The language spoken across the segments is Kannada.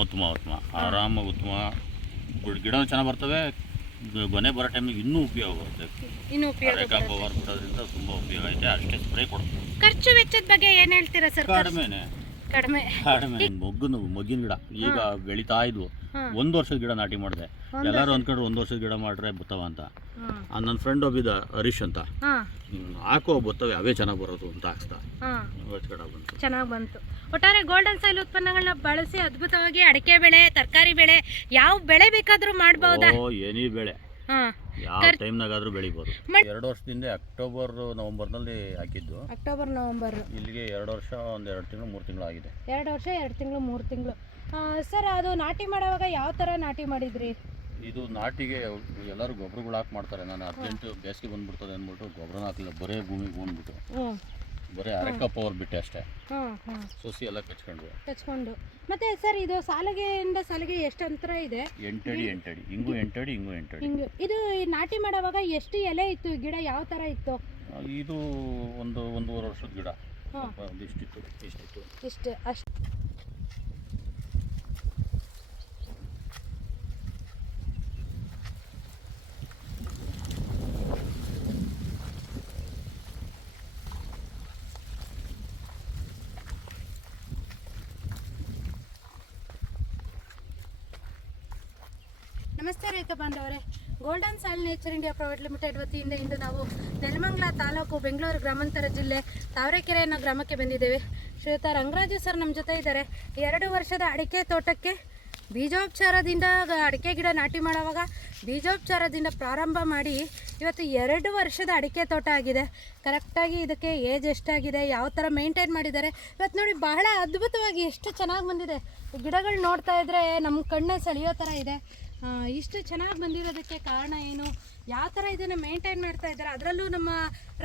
ಉತ್ತಮ ಉತ್ತಮ. ಆರಾಮ ಉತ್ತಮ. ಗಿಡ- ಚೆನ್ನಾಗಿ ಬರ್ತವೆ. ಗೊನೆ ಬರೋ ಟೈಮಿಗೆ ಇನ್ನೂ ಉಪಯೋಗ ಬರುತ್ತೆ. ಇನ್ನು ಉಪಯೋಗ ಪವರ್ ಬಿಡೋದ್ರಿಂದ ತುಂಬ ಉಪಯೋಗ ಐತೆ. ಅಷ್ಟೇ ಸ್ಪ್ರೇ ಕೊಡ್ತೀವಿ. ಖರ್ಚು ವೆಚ್ಚದ ಬಗ್ಗೆ ಏನ್ ಹೇಳ್ತೀರಾ ಸರ್? ಕಡಿಮೆನೆ. ಕಡಿಮೆ. ಮೊಗ್ಗು ಮಗ್ಗಿನ ಗಿಡ. ಈಗ ಬೆಳಿತಾ ಇದ್ವು. ಒಂದ್ ವರ್ಷದ ಗಿಡ ನಾಟಿ ಮಾಡಿದೆ. ಎಲ್ಲಾರು ಎಲ್ಲರೂ ಒಂದ್ ವರ್ಷದ ಗಿಡ ಮಾಡ್ರೆ ಬತ್ತವ ಅಂತ. ನನ್ನ ಫ್ರೆಂಡ್ ಒಬ್ಬಿದ ಹರೀಶ್ ಅಂತ. ಹಾಕೋ ಬತ್ತವೆ ಅವೇ ಚೆನ್ನಾಗಿ ಬರೋದು ಅಂತ ಹಾಕ್ಸ್ತಾ ಬಂತು. ಚೆನ್ನಾಗಿ ಬಂತು. ಒಟ್ಟಾರೆ ಗೋಲ್ಡನ್ ಸೈಲ್ ಉತ್ಪನ್ನಗಳನ್ನ ಬಳಸಿ ಅದ್ಭುತವಾಗಿ ಅಡಿಕೆ ಬೆಳೆ ತರಕಾರಿ ಬೆಳೆ ಯಾವ ಬೆಳೆ ಬೇಕಾದ್ರೂ ಮಾಡಬಹುದು ಓ ಏನಿ ಬೆಳೆ. ಯಾವ ಟೈಮ್ನಾಗಾದ್ರೂ ಬೆಳಿಬೋದು. ಎರಡು ವರ್ಷದಿಂದ ಅಕ್ಟೋಬರ್ ನವಂಬರ್ನಲ್ಲಿ ಹಾಕಿದ್ದು. October November. ಇಲ್ಲಿಗೆ ಎರಡು ವರ್ಷ ಒಂದು ಎರಡು ತಿಂಗಳು ಮೂರು ತಿಂಗಳು ಆಗಿದೆ. ಎರಡು ವರ್ಷ ಎರಡು ತಿಂಗಳು ಮೂರು ತಿಂಗಳು. ಸರ್ ಅದು ನಾಟಿ ಮಾಡುವಾಗ ಯಾವ ಥರ ನಾಟಿ ಮಾಡಿದ್ರಿ? ಇದು ನಾಟಿಗೆ ಎಲ್ಲರೂ ಗೊಬ್ಬರಗಳು ಹಾಕಿ ಮಾಡ್ತಾರೆ. ನಾನು ಅರ್ಜೆಂಟ್ ಬೇಸಿಗೆ ಬಂದ್ಬಿಡ್ತದೆ ಅಂದ್ಬಿಟ್ಟು ಗೊಬ್ಬರನ ಹಾಕಲಿಲ್ಲ. ಬರೇ ಭೂಮಿಗೆ ಬಂದ್ಬಿಟ್ಟು ಬರೀ ಅರೆಕ ಅವ್ರು ಬಿಟ್ಟೆ ಅಷ್ಟೇ. ಹಾಂ ಹಾಂ ಸೊಸಿ ಎಲ್ಲ ಕಚ್ಕೊಂಡ್ವಿ. ಕಚ್ಕೊಂಡು. ಮತ್ತೆ ಸರ್ ಇದು ಸಾಲಿಗೆಯಿಂದ ಸಾಲಿಗೆ ಎಷ್ಟು ಅಂತರ ಇದೆ? ಎಂಟಡಿ ಎಂಟಡಿ ಹಿಂಗೂ ಎಂಟಡಿ ಹಿಂಗೂ ಎಂಟಡಿ ಹಿಂಗೆ. ಇದು ಈ ನಾಟಿ ಮಾಡುವಾಗ ಎಷ್ಟು ಎಲೆ ಇತ್ತು? ಗಿಡ ಯಾವ ಥರ ಇತ್ತು? ಇದು ಒಂದು ಒಂದೂವರೆ ವರ್ಷದ ಗಿಡ. ಹಾಂ ಒಂದಿಷ್ಟಿತ್ತು ಇಷ್ಟಿತ್ತು. ಇಷ್ಟು ಅಷ್ಟು. ನಮಸ್ತೆ ರೈತ ಬಾಂಧವರೇ. Golden soil nature India private limited ವತಿಯಿಂದ ಇಂದು ನಾವು ನೆಲಮಂಗಲ ತಾಲೂಕು ಬೆಂಗಳೂರು ಗ್ರಾಮಾಂತರ ಜಿಲ್ಲೆ ತಾವರೆಕೆರೆ ಅನ್ನೋ ಗ್ರಾಮಕ್ಕೆ ಬಂದಿದ್ದೇವೆ. ಶ್ರೀಯುತ ರಂಗರಾಜು ಸರ್ ನಮ್ಮ ಜೊತೆ ಇದ್ದಾರೆ. ಎರಡು ವರ್ಷದ ಅಡಿಕೆ ತೋಟಕ್ಕೆ ಬೀಜೋಪಚಾರದಿಂದ ಅಡಿಕೆ ಗಿಡ ನಾಟಿ ಮಾಡುವಾಗ ಬೀಜೋಪಚಾರದಿಂದ ಪ್ರಾರಂಭ ಮಾಡಿ ಇವತ್ತು ಎರಡು ವರ್ಷದ ಅಡಿಕೆ ತೋಟ ಆಗಿದೆ. ಕರೆಕ್ಟಾಗಿ ಇದಕ್ಕೆ ಏಜ್ ಎಷ್ಟಾಗಿದೆ, ಯಾವ ಥರ ಮೇಂಟೈನ್ ಮಾಡಿದ್ದಾರೆ, ಇವತ್ತು ನೋಡಿ ಬಹಳ ಅದ್ಭುತವಾಗಿ ಎಷ್ಟು ಚೆನ್ನಾಗಿ ಬಂದಿದೆ. ಗಿಡಗಳು ನೋಡ್ತಾ ಇದ್ರೆ ನಮ್ಮ ಕಣ್ಣೇ ಸೆಳೆಯೋ ಥರ ಇದೆ. ಇಷ್ಟು ಚೆನ್ನಾಗಿ ಬಂದಿರೋದಕ್ಕೆ ಕಾರಣ ಏನು? ಯಾವ ಥರ ಇದನ್ನು ಮೇಂಟೈನ್ ಮಾಡ್ತಾ ಇದ್ದಾರೆ? ಅದರಲ್ಲೂ ನಮ್ಮ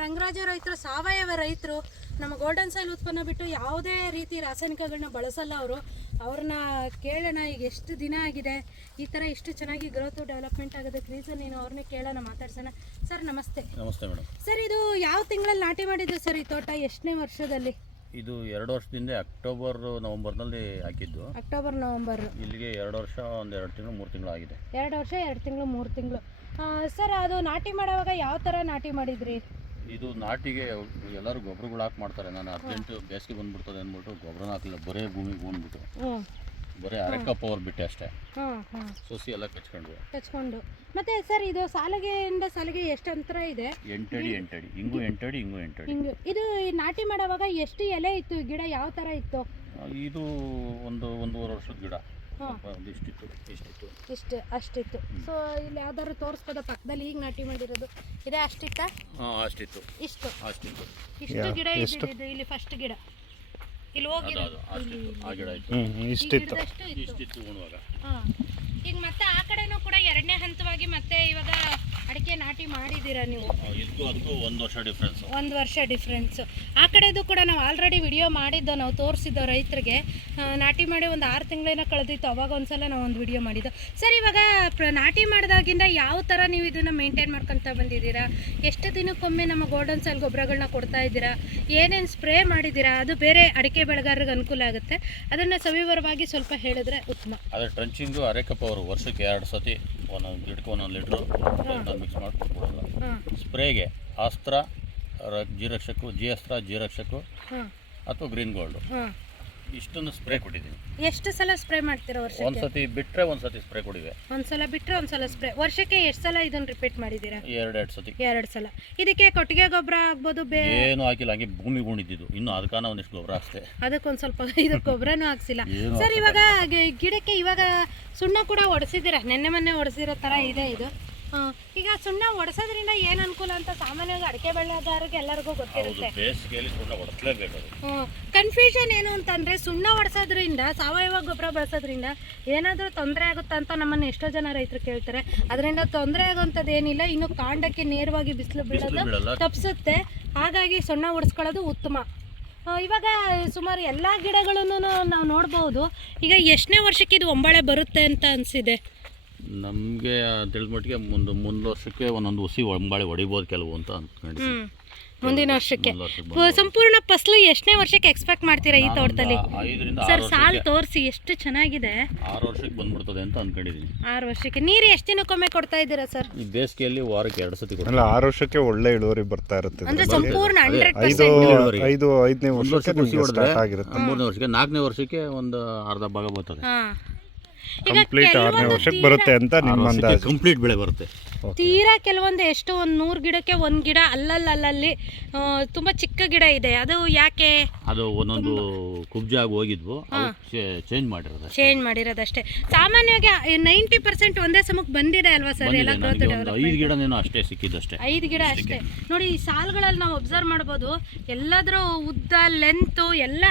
ರಂಗರಾಜ ರೈತರು ಸಾವಯವ ರೈತರು ನಮ್ಮ ಗೋಲ್ಡನ್ ಸಾಯಿಲ್ ಉತ್ಪನ್ನ ಬಿಟ್ಟು ಯಾವುದೇ ರೀತಿ ರಾಸಾಯನಿಕಗಳನ್ನ ಬಳಸಲ್ಲ ಅವರು. ಅವ್ರನ್ನ ಕೇಳೋಣ ಈಗ ಎಷ್ಟು ದಿನ ಆಗಿದೆ? ಈ ಥರ ಇಷ್ಟು ಚೆನ್ನಾಗಿ ಗ್ರೋತು ಡೆವಲಪ್ಮೆಂಟ್ ಆಗೋದಕ್ಕೆ ರೀಸನ್ ಏನು? ಅವ್ರನ್ನೇ ಕೇಳೋಣ ಮಾತಾಡ್ಸೋಣ. ಸರ್ ನಮಸ್ತೆ. ನಮಸ್ತೆ ಮೇಡಮ್ ಸರ್ ಇದು ಯಾವ ತಿಂಗಳಲ್ಲಿ ನಾಟಿ ಮಾಡಿದ್ದು ಸರ್ ಈ ತೋಟ? ಎಷ್ಟನೇ ವರ್ಷದಲ್ಲಿ? ಇದು ಎರಡು ವರ್ಷದಿಂದ ಅಕ್ಟೋಬರ್ ನವೆಂಬರ್ನಲ್ಲಿ ಹಾಕಿದ್ದು. ಅಕ್ಟೋಬರ್ ನವೆಂಬರ್ ಇಲ್ಲಿಗೆ ಎರಡು ವರ್ಷ ಒಂದು ಎರಡು ತಿಂಗಳು ಮೂರು ತಿಂಗಳು ಆಗಿದೆ. ಎರಡು ವರ್ಷ ಎರಡು ತಿಂಗಳು ಮೂರು ತಿಂಗಳು. ಸರ್ ಅದು ನಾಟಿ ಮಾಡುವಾಗ ಯಾವ ಥರ ನಾಟಿ ಮಾಡಿದ್ರಿ? ಇದು ನಾಟಿಗೆ ಎಲ್ಲರೂ ಗೊಬ್ಬರಗಳು ಹಾಕಿ ಮಾಡ್ತಾರೆ. ನಾನು ಅರ್ಜೆಂಟ್ ಬೇಸಿಗೆ ಬಂದ್ಬಿಡ್ತದೆ ಅಂದ್ಬಿಟ್ಟು ಗೊಬ್ಬರನ ಹಾಕಲಿಲ್ಲ. ಬರೇ ಭೂಮಿಗೆ ಬಂದ್ಬಿಟ್ಟು ಬರೀ ಅರೆಕ ಅವ್ರು ಬಿಟ್ಟೆ ಅಷ್ಟೇ. ಹಾಂ ಹಾಂ ಸೊಸಿ ಎಲ್ಲ ಕಚ್ಕೊಂಡ್ವಿ. ಕಚ್ಕೊಂಡು. ಮತ್ತೆ ಸರ್ ಇದು ಸಾಲಿಗೆಯಿಂದ ಸಾಲಿಗೆ ಎಷ್ಟು ಅಂತರ ಇದೆ? ಎಂಟಡಿ ಎಂಟಡಿ ಹಿಂಗೂ ಎಂಟಡಿ ಹಿಂಗೂ ಎಂಟಡಿ ಹಿಂಗೆ ಇದು ಈ ನಾಟಿ ಮಾಡುವಾಗ ಎಷ್ಟು ಎಲೆ ಇತ್ತು? ಗಿಡ ಯಾವ ಥರ ಇತ್ತು? ಇದು ಒಂದು ಒಂದೂವರೆ ವರ್ಷದ ಗಿಡ. ಹಾಂ. ಸ್ವಲ್ಪ ಒಂದಿಷ್ಟಿತ್ತು ಇಷ್ಟಿತ್ತು. ಇಷ್ಟು ಅಷ್ಟಿತ್ತು. ಸೊ ಇಲ್ಲಿ ಯಾವ್ದಾದ್ರು ತೋರಿಸ್ಬೋದ? ಪಕ್ಕದಲ್ಲಿ ಈಗ ನಾಟಿ ಮಾಡಿರೋದು. ಇದೆ ಅಷ್ಟಿತ್ತ? ಹಾಂ ಅಷ್ಟಿತ್ತು. ಇಷ್ಟು. ಅಷ್ಟಿತ್ತು. ಇಷ್ಟು ಗಿಡ ಇದು ಇಲ್ಲಿ ಫಸ್ಟ್ ಗಿಡ. ಇಲ್ಲಿ ಆ ಗಿಡ ಇತ್ತು. ಇಷ್ಟಿತ್ತು. ಗಿಡದಷ್ಟು ಇತ್ತು. ಇಷ್ಟಿತ್ತು ಉಣುವಾಗ. ಹಾಂ. ಈಗ ಮತ್ತೆ ಆ ಕಡೆನೂ ಕೂಡ ಎರಡನೇ ಹಂತವಾಗಿ ಮತ್ತೆ ಇವಾಗ ಅಡಿಕೆ ನಾಟಿ ಮಾಡಿದ್ದೀರಾ ನೀವು? ಇದಕ್ಕೂ ಅದಕ್ಕೂ ಒಂದು ವರ್ಷ ಡಿಫ್ರೆನ್ಸು ಒಂದು ವರ್ಷ ಡಿಫ್ರೆನ್ಸು ಆ ಕಡೆದು ಕೂಡ ನಾವು ಆಲ್ರೆಡಿ ವಿಡಿಯೋ ಮಾಡಿದ್ದೋ ನಾವು ತೋರಿಸಿದ್ದೋ ರೈತರಿಗೆ. ನಾಟಿ ಮಾಡಿ ಒಂದು ಆರು ತಿಂಗಳೇನೋ ಕಳೆದಿತ್ತು ಅವಾಗ ಒಂದ್ಸಲ ನಾವು ಒಂದು ವಿಡಿಯೋ ಮಾಡಿದ್ದು. ಸರ್ ಇವಾಗ ಪ್ರ- ನಾಟಿ ಮಾಡಿದಾಗಿಂದ ಯಾವ ಥರ ನೀವು ಇದನ್ನು ಮೇಂಟೈನ್ ಮಾಡ್ಕೊತ ಬಂದಿದ್ದೀರಾ? ಎಷ್ಟು ದಿನಕ್ಕೊಮ್ಮೆ ನಮ್ಮ ಗೋಲ್ಡನ್ ಸೆಲ್ ಗೊಬ್ಬರಗಳನ್ನ ಕೊಡ್ತಾ ಇದ್ದೀರಾ? ಏನೇನು ಸ್ಪ್ರೇ ಮಾಡಿದ್ದೀರಾ? ಅದು ಬೇರೆ ಅಡಿಕೆ ಬೆಳೆಗಾರರಿಗೆ ಅನುಕೂಲ ಆಗುತ್ತೆ. ಅದನ್ನು ಸವಿವರವಾಗಿ ಸ್ವಲ್ಪ ಹೇಳಿದ್ರೆ ಉತ್ತಮ. ಅದೇ ಟ್ರಂಚಿಂಗು ಅರೆಕಪ್ಪ ಅವರು ವರ್ಷಕ್ಕೆ ಎರಡು ಸತಿ ಒಂದೊಂದು ಗಿಡಕ್ಕೆ ಒಂದೊಂದು ಲೀಟ್ರು ಮಿಕ್ಸ್ ಮಾಡಿ ಸ್ಪ್ರೇಗೆ ಅಸ್ತ್ರ ಜೀರಕ್ಷಕು ಜಿ ಅಸ್ತ್ರ ಜೀರಕ್ಷಕು ಹಾಂ. ಅಥವಾ ಗ್ರೀನ್ ಗೋಲ್ಡು. ಹಾಂ. ಇಷ್ಟನ್ನು ಸ್ಪ್ರೇ ಕೊಟ್ಟಿದ್ದೀನಿ. ಎಷ್ಟು ಸಲ ಸ್ಪ್ರೇ ಮಾಡ್ತೀರಾ ಒಂದು ವರ್ಷಕ್ಕೆ? ಸತಿ ಬಿಟ್ಟರೆ ಒಂದು ಸತಿ ಸ್ಪ್ರೇ ಕೊಡಿವೆ. ಒಂದ್ಸಲ ಬಿಟ್ಟರೆ ಒಂದ್ಸಲ ಸ್ಪ್ರೇ. ವರ್ಷಕ್ಕೆ ಎಷ್ಟು ಸಲ ಇದನ್ನು ರಿಪೀಟ್ ಮಾಡಿದ್ದೀರಾ? ಎರಡು ಸತಿ. ಎರಡು ಸಲ. ಇದಕ್ಕೆ ಕೊಟ್ಟಿಗೆ ಗೊಬ್ಬರ ಆಗ್ಬೋದು ಬೇ ಏನು ಹಾಕಿಲ್ಲ ಹಂಗೆ ಭೂಮಿ ಗುಣಿದ್ದು ಇನ್ನು ಅದಕ್ಕಾನ ಒಂದಿಷ್ಟು ಗೊಬ್ಬರ ಅಷ್ಟೇ ಅದಕ್ಕೊಂದು ಸ್ವಲ್ಪ ಇದಕ್ಕೆ ಗೊಬ್ಬರನೂ ಹಾಕ್ಸಿಲ್ಲ. ಸರ್ ಇವಾಗ ಗಿಡಕ್ಕೆ ಇವಾಗ ಸುಣ್ಣ ಕೂಡ ಹೊಡೆಸಿದ್ದೀರಾ ನೆನ್ನೆ ಮೊನ್ನೆ ಹೊಡೆಸಿರೋ ಥರ ಇದೆ ಇದು. ಈಗ ಸುಣ್ಣ ಒಡಿಸೋದ್ರಿಂದ ಏನು ಅನುಕೂಲ ಅಂತ ಸಾಮಾನ್ಯವಾಗಿ ಅಡಿಕೆ ಬೆಳೆಗಾರರಿಗೆ ಎಲ್ಲರಿಗೂ ಗೊತ್ತಿರುತ್ತೆ. ಬೇಸಿಗೆಯಲ್ಲಿ ಸುಣ್ಣ ಕನ್ಫ್ಯೂಷನ್ ಏನು ಅಂತಂದರೆ ಸುಣ್ಣ ಒಡಿಸೋದ್ರಿಂದ ಸಾವಯವ ಗೊಬ್ಬರ ಬಳಸೋದ್ರಿಂದ ಏನಾದರೂ ತೊಂದರೆ ಆಗುತ್ತಾ ಅಂತ ನಮ್ಮನ್ನು ಎಷ್ಟೋ ಜನ ರೈತರು ಕೇಳ್ತಾರೆ. ಅದರಿಂದ ತೊಂದರೆ ಆಗುವಂಥದ್ದು ಏನಿಲ್ಲ ಇನ್ನು ಕಾಂಡಕ್ಕೆ ನೇರವಾಗಿ ಬಿಸಿಲು ಬೀಳೋದು ತಪ್ಪಿಸುತ್ತೆ. ಹಾಗಾಗಿ ಸುಣ್ಣ ಒಡಿಸ್ಕೊಳ್ಳೋದು ಉತ್ತಮ. ಇವಾಗ ಸುಮಾರು ಎಲ್ಲ ಗಿಡಗಳನ್ನು ನಾವು ನೋಡಬಹುದು ಈಗ ಎಷ್ಟನೇ ವರ್ಷಕ್ಕೆ ಇದು ಒಂಬಳೆ ಬರುತ್ತೆ ಅಂತ ಅನಿಸಿದೆ. ನಮಗೆ ತಿಳಿದ ಮಟ್ಟಿಗೆ ಮುಂದೆ ಮುಂದೆ ವರ್ಷಕ್ಕೆ ಒಂದೊಂದು ಹುಸಿ ಒಂಬಾಳೆ ಹೊಡಿಬೋದು ಕೆಲವು ಅಂತ ಅಂದ್ಕೊಂಡು ಮುಂದಿನ ವರ್ಷಕ್ಕೆ. ಸಂಪೂರ್ಣ ಫಸಲು ಎಷ್ಟನೇ ವರ್ಷಕ್ಕೆ ಎಕ್ಸ್ಪೆಕ್ಟ್ ಮಾಡ್ತೀರಾ ಈ ತೋಟದಲ್ಲಿ? ಸರ್ ಸಾಲ್ ತೋರಿಸಿ ಎಷ್ಟು ಚೆನ್ನಾಗಿದೆ? ಆರು ವರ್ಷಕ್ಕೆ ಬಂದ್ಬಿಡ್ತದೆ ಅಂತ ಅಂದ್ಕೊಂಡಿದ್ದೀನಿ ಆರು ವರ್ಷಕ್ಕೆ. ನೀರು ಎಷ್ಟು ದಿನಕ್ಕೊಮ್ಮೆ ಕೊಡ್ತಾ ಇದ್ದೀರಾ ಸರ್? ಈ ಬೇಸಿಗೆಯಲ್ಲಿ ವಾರಕ್ಕೆ ಎರಡು ಸತಿ ಕೊಡ್ತಾರೆ ಅಲ್ಲ ಆರು ವರ್ಷಕ್ಕೆ ಒಳ್ಳೆ ಇಳುವರಿ ಬರ್ತಾ ಇರುತ್ತೆ ಅಂದ್ರೆ ಸಂಪೂರ್ಣ ಹಂಡ್ರೆಡ್ ಐದು. ಐದು ಐದನೇ ವರ್ಷಕ್ಕೆ ಸ್ಟಾರ್ಟ್ ಆಗಿರುತ್ತೆ. ಮೂರನೇ ವರ್ಷಕ್ಕೆ ನಾಲ್ಕನೇ ವರ್ಷಕ್ಕೆ ಒಂದು ಅರ್ಧ ಭಾಗ ಬರ್ತದೆ. ಕಂಪ್ಲೀಟ್ ಆರನೇ ವರ್ಷಕ್ಕೆ ಬರುತ್ತೆ ಅಂತ ನಿಮ್ಮ ಅಂದಾಜು. ಕಂಪ್ಲೀಟ್ ಬೆಳೆ ಬರುತ್ತೆ. ತೀರಾ ಕೆಲವೊಂದು ಎಷ್ಟು ಒಂದು ನೂರು ಗಿಡಕ್ಕೆ ಒಂದು ಗಿಡ ಅಲ್ಲಲ್ಲಲ್ಲಿ ತುಂಬಾ ಚಿಕ್ಕ ಗಿಡ ಇದೆ. ಅದು ಯಾಕೆ? ಅದು ಒಂದೊಂದು ಕುಬ್ಜಾಗಿ ಹೋಗಿದ್ವು. ಚೇಂಜ್ ಮಾಡಿರೋದು ಚೇಂಜ್ ಮಾಡಿರೋದಷ್ಟೇ. ಸಾಮಾನ್ಯವಾಗಿ ನೈಂಟಿ ಪರ್ಸೆಂಟ್ ಒಂದೇ ಸಮಕ್ಕೆ ಬಂದಿದೆ ಅಲ್ವಾ ಸರ್? ಎಲ್ಲ ಗ್ರೋತ್ ಐದು ಗಿಡನೇನೋ ಅಷ್ಟೇ ಸಿಕ್ಕಿದ್ದಷ್ಟೇ ಐದು ಗಿಡ ಅಷ್ಟೇ. ನೋಡಿ ಈ ಸಾಲುಗಳಲ್ಲಿ ನಾವು ಅಬ್ಸರ್ವ್ ಮಾಡ್ಬೋದು ಎಲ್ಲದರ ಉದ್ದ ಲೆಂತು ಎಲ್ಲ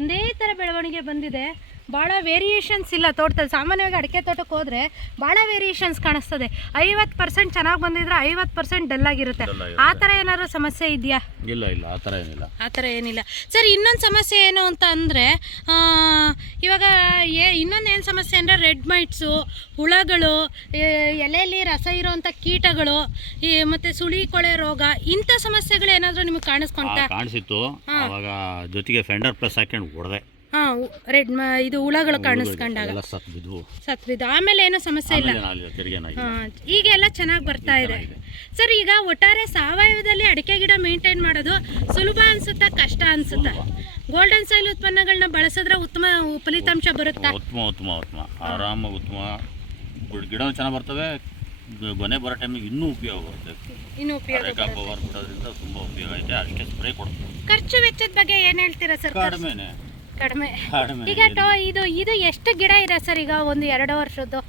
ಒಂದೇ ಥರ ಬೆಳವಣಿಗೆ ಬಂದಿದೆ. ಭಾಳ ವೇರಿಯೇಷನ್ಸ್ ಇಲ್ಲ ತೋಟದಲ್ಲಿ. ಸಾಮಾನ್ಯವಾಗಿ ಅಡಿಕೆ ತೋಟಕ್ಕೆ ಹೋದರೆ ಭಾಳ ವೇರಿಯೇಷನ್ಸ್ ಕಾಣಿಸ್ತದೆ. ಐವತ್ತು ಪರ್ಸೆಂಟ್ ಚೆನ್ನಾಗಿ ಬಂದಿದ್ರೆ ಐವತ್ತು ಪರ್ಸೆಂಟ್ ಡಲ್ ಆಗಿರುತ್ತೆ. ಆ ಥರ ಏನಾದ್ರು ಸಮಸ್ಯೆ ಇದೆಯಾ? ಇಲ್ಲ ಇಲ್ಲ ಆ ಥರ ಏನಿಲ್ಲ. ಆ ಥರ ಏನಿಲ್ಲ. ಸರ್ ಇನ್ನೊಂದು ಸಮಸ್ಯೆ ಏನು ಅಂತ ಅಂದರೆ ಇವಾಗ ಏ ಇನ್ನೊಂದು ಏನು ಸಮಸ್ಯೆ ಅಂದರೆ ರೆಡ್ ಮೈಟ್ಸು ಹುಳಗಳು ಎಲೆಯಲ್ಲಿ ರಸ ಇರೋವಂಥ ಕೀಟಗಳು ಈ ಮತ್ತು ಸುಳಿ ಕೊಳೆ ರೋಗ ಇಂಥ ಸಮಸ್ಯೆಗಳು ಏನಾದರೂ ನಿಮಗೆ ಕಾಣಿಸ್ಕೊಂತ? ಕಾಣಿಸಿತ್ತು. ಅವಾಗ ಜೊತೆಗೆ ಫೆಂಡರ್ ಪ್ಲಸ್ ಹಾಕೊಂಡು ಹೊಡೆದೆ ಹಾಂ ರೆಡ್ ಮ ಇದು ಹುಳಗಳು ಕಾಣಿಸ್ಕೊಂಡಾಗ. ಸತ್ಬಿದ್ದು ಆಮೇಲೆ ಏನೂ ಸಮಸ್ಯೆ ಇಲ್ಲ. ಹಾಂ ಈಗೆಲ್ಲ ಚೆನ್ನಾಗಿ ಬರ್ತಾ ಇದೆ. ಸರ್ ಈಗ ಒಟ್ಟಾರೆ ಸಾವಯವದಲ್ಲಿ ಅಡಿಕೆ ಗಿಡ ಮೇಂಟೈನ್ ಮಾಡೋದು ಸುಲಭ ಅನ್ಸುತ್ತಾ ಕಷ್ಟ ಅನ್ಸುತ್ತಾ? ಗೋಲ್ಡನ್ ಸೈಲ್ ಉತ್ಪನ್ನಗಳನ್ನ ಬಳಸಿದ್ರೆ ಉತ್ತಮ ಫಲಿತಾಂಶ ಬರುತ್ತಾ? ಉತ್ತಮ ಉತ್ತಮ ಉತ್ತಮ. ಆರಾಮ ಉತ್ತಮ. ಗುಡ್- ಚೆನ್ನಾಗಿ ಬರ್ತವೆ. ಗೊನೆ ಬರೋ ಟೈಮಿಗೆ ಇನ್ನೂ ಉಪಯೋಗ ಬರುತ್ತೆ. ಇನ್ನು ಉಪಯೋಗ ಪವರ್ ಬಿಡೋದ್ರಿಂದ ತುಂಬ ಉಪಯೋಗ ಐತೆ. ಅಷ್ಟೇ ಸ್ಪ್ರೇ ಕೊಡ್ತೀವಿ. ಖರ್ಚು ವೆಚ್ಚದ ಬಗ್ಗೆ ಏನು ಹೇಳ್ತೀರಾ ಸರ್? ಕಡಿಮೆನೆ. ಕಡಿಮೆ. ಕಡಿಮೆ ಈಗ ಟೋ ಇದು ಇದು ಎಷ್ಟು ಗಿಡ ಇದೆ ಸರ್ ಈಗ ಒಂದು ಎರಡು ವರ್ಷದ್ದು?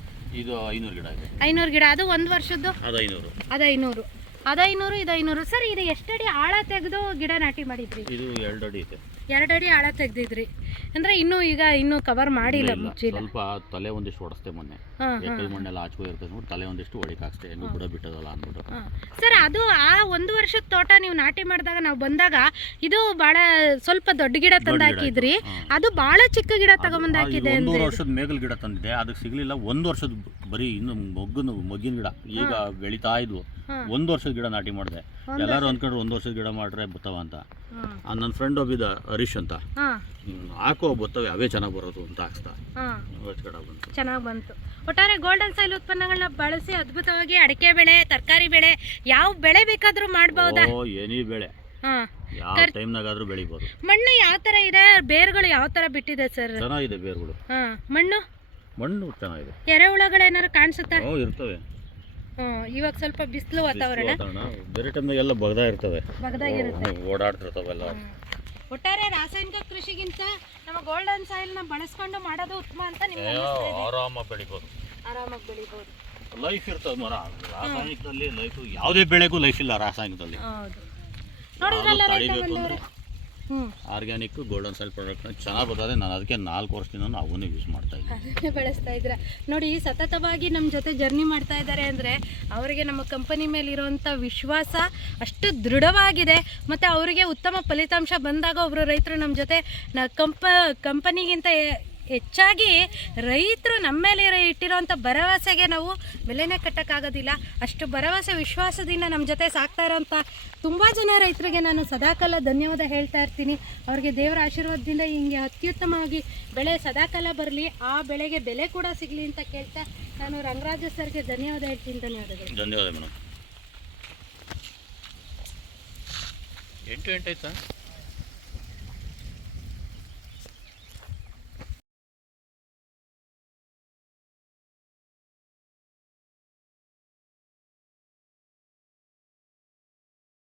ಇದು ಐನೂರು ಗಿಡ ಇದೆ. ಐನೂರು ಗಿಡ ಅದು ಒಂದು ವರ್ಷದ್ದು? ಅದು ಐನೂರು. ಅದು ಐನೂರು. ಅದು ಐನೂರು ಇದು ಐನೂರು. ಸರ್ ಇದು ಎಷ್ಟಡಿ ಆಳ ತೆಗೆದು ಗಿಡ ನಾಟಿ ಮಾಡಿದ್ರಿ? ಇದು ಎರಡು ಅಡಿ ಇದೆ. ಎರಡು ಅಡಿ ಆಳ ತೆಗ್ದಿದ್ರಿ. ಅಂದ್ರೆ ಇನ್ನು ಈಗ ಇನ್ನು ಕವರ್ ಮಾಡಿಲ್ಲ ಮುಚ್ಚಿಲ್ಲ ಸ್ವಲ್ಪ ತಲೆ ಒಂದಿಷ್ಟು ಹೊಡೆಸ್ತೆ ಮೊನ್ನೆ. ಎಕ್ಕಲ್ ಮಣ್ಣೆಲ್ಲ ಆಚೆ ಇರ್ತದೆ ನೋಡಿ ತಲೆ ಒಂದಿಷ್ಟು ಹೊಡಿಕ್ ಹಾಕ್ಸ್ತೆ ಹೆಂಗು ಬುಡ ಬಿಟ್ಟದಲ್ಲ ಅಂದ್ಬಿಟ್ಟು. ಸರ್ ಅದು ಆ ಒಂದು ವರ್ಷದ ತೋಟ ನೀವು ನಾಟಿ ಮಾಡಿದಾಗ ನಾವು ಬಂದಾಗ ಇದು ಬಹಳ ಸ್ವಲ್ಪ ದೊಡ್ಡ ಗಿಡ ತಂದು ಹಾಕಿದ್ರಿ ಅದು ಬಹಳ ಚಿಕ್ಕ ಗಿಡ ತಗೊಂಬಂದು ಹಾಕಿದೆ ಒಂದು ವರ್ಷದ ಮೇಗಲ್ ಗಿಡ ತಂದಿದೆ ಅದಕ್ಕೆ ಸಿಗ್ಲಿಲ್ಲ. ಒಂದು ವರ್ಷದ ಬರೀ ಇನ್ನು ಮೊಗ್ಗನ ಮೊಗ್ಗಿನ ಗಿಡ. ಈಗ ಬೆಳಿತಾ ಇದ್ವು. ಒಂದು ವರ್ಷದ ಗಿಡ ನಾಟಿ ಮಾಡಿದೆ. ಎಲ್ಲರೂ ಅಂದ್ಕೊಂಡ್ರು ಒಂದು ವರ್ಷದ ಗಿಡ ಮಾಡ್ರೆ ಬತ್ತವ ಅಂತ. ನನ್ನ ಫ್ರೆಂಡ್ ಒಬ್ಬಿದ್ದ ಹರೀಶ್ ಅಂತ. ಹಾಕೋ ಬತ್ತವೆ ಅವೇ ಚೆನ್ನಾಗಿ ಬರೋದು ಅಂತ ಹಾಕ್ಸ್ತಾ ಬಂತು. ಚೆನ್ನಾಗಿ ಬಂತು. ಒಟ್ಟಾರೆ ಗೋಲ್ಡನ್ ಸೈಲ್ ಉತ್ಪನ್ನಗಳನ್ನ ಬಳಸಿ ಅದ್ಭುತವಾಗಿ ಅಡಿಕೆ ಬೆಳೆ ತರಕಾರಿ ಬೆಳೆ ಯಾವ ಬೆಳೆ ಬೇಕಾದ್ರೂ ಮಾಡಬಹುದಾ ಓ ಏನಿ ಬೆಳೆ. ಹಾ. ಯಾವ ಟೈಮ್ನಾಗಾದ್ರೂ ಬೆಳಿಬಹುದು ಮಣ್ಣು ಯಾವ ತರ ಇದೆ? ಬೇರುಗಳು ಯಾವ ತರ ಬಿಟ್ಟಿದೆ ಸರ್? ಚೆನ್ನಾಗಿದೆ ಬೇರುಗಳು. ಹಾ. ಮಣ್ಣು? ಮಣ್ಣು ಚೆನ್ನಾಗಿದೆ. ಎರೆಹುಳಗಳು ಏನಾದ್ರು ಕಾಣಿಸುತ್ತಾ? ಓ ಇರ್ತವೆ. ಇವಾಗ ಸ್ವಲ್ಪ ಬಿಸಿಲು ವಾತಾವರಣ. ಬೇರೆ ಟೈಮ್ನಾಗ ಎಲ್ಲ ಬಗ್ದಾ ಇರ್ತವೆ ಬಗದಾಗಿರುತ್ತೆ. ಓ, ಓಡಾಡ್ತಿರ್ತಾವೆಲ್ಲ ಒಟ್ಟಾರೆ ರಾಸಾಯನಿಕ ಕೃಷಿಗಿಂತ ನಮ್ಮ ಗೋಲ್ಡನ್ ಸಾಯಿಲ್ನ ಬಳಸ್ಕೊಂಡು ಮಾಡೋದು ಉತ್ತಮ ಅಂತ ನಿಮ್ಗೆ ಆರಾಮ ಇದೆ? ಬೆಳಿಬೋದು. ಆರಾಮಾಗಿ ಬೆಳಿಬೋದು. ಲೈಫ್ ಇರ್ತದೆ ಮರ. ರಾಸಾಯನಿಕದಲ್ಲಿ ಲೈಫ್ ಯಾವುದೇ ಬೆಳೆಗೂ ಲೈಫ್ ಇಲ್ಲ ರಾಸಾಯನಿಕದಲ್ಲಿ. ಹೌದು. ನೋಡಿದ್ರಲ್ಲ ರೈತ ಬಂದವರೇ? ಹ್ಞೂ ಆರ್ಗ್ಯಾನಿಕ್ ಗೋಲ್ಡನ್ ಸೈಲ್ ಪ್ರಾಡಕ್ಟ್ ಚೆನ್ನಾಗಿ ಬರ್ತದೆ. ನಾನು ಅದಕ್ಕೆ ನಾಲ್ಕು ವರ್ಷದಿಂದ ಅವನ್ನೇ ಯೂಸ್ ಮಾಡ್ತಾ ಇದ್ದೀನಿ. ಅದನ್ನೇ ಬೆಳೆಸ್ತಾ ಇದ್ರ ನೋಡಿ ಸತತವಾಗಿ ನಮ್ಮ ಜೊತೆ ಜರ್ನಿ ಮಾಡ್ತಾ ಇದ್ದಾರೆ ಅಂದರೆ ಅವರಿಗೆ ನಮ್ಮ ಕಂಪನಿ ಮೇಲೆ ಇರುವಂಥ ವಿಶ್ವಾಸ ಅಷ್ಟು ದೃಢವಾಗಿದೆ. ಮತ್ತು ಅವರಿಗೆ ಉತ್ತಮ ಫಲಿತಾಂಶ ಬಂದಾಗ ಒಬ್ಬರು ರೈತರು ನಮ್ಮ ಜೊತೆ ನ ಕಂಪ ಕಂಪನಿಗಿಂತ ಹೆಚ್ಚಾಗಿ ರೈತರು ನಮ್ಮ ಮೇಲೆ ಇಟ್ಟಿರೋವಂಥ ಭರವಸೆಗೆ ನಾವು ಬೆಲೆನೇ ಕಟ್ಟೋಕ್ಕಾಗೋದಿಲ್ಲ. ಅಷ್ಟು ಭರವಸೆ ವಿಶ್ವಾಸದಿಂದ ನಮ್ಮ ಜೊತೆ ಸಾಕ್ತಾ ಇರೋಂಥ ತುಂಬ ಜನ ರೈತರಿಗೆ ನಾನು ಸದಾಕಾಲ ಧನ್ಯವಾದ ಹೇಳ್ತಾ ಇರ್ತೀನಿ. ಅವ್ರಿಗೆ ದೇವರ ಆಶೀರ್ವಾದದಿಂದ ಹಿಂಗೆ ಅತ್ಯುತ್ತಮವಾಗಿ ಬೆಳೆ ಸದಾಕಾಲ ಬರಲಿ ಆ ಬೆಳೆಗೆ ಬೆಲೆ ಕೂಡ ಸಿಗಲಿ ಅಂತ ಕೇಳ್ತಾ ನಾನು ರಂಗರಾಜ ಸರ್ಗೆ ಧನ್ಯವಾದ ಹೇಳ್ತೀನಿ ಧನ್ಯವಾದಗಳು. ಧನ್ಯವಾದ ಮೇಡಮ್ ಎಂಟು ಎಂಟು ಆಯ್ತಾ?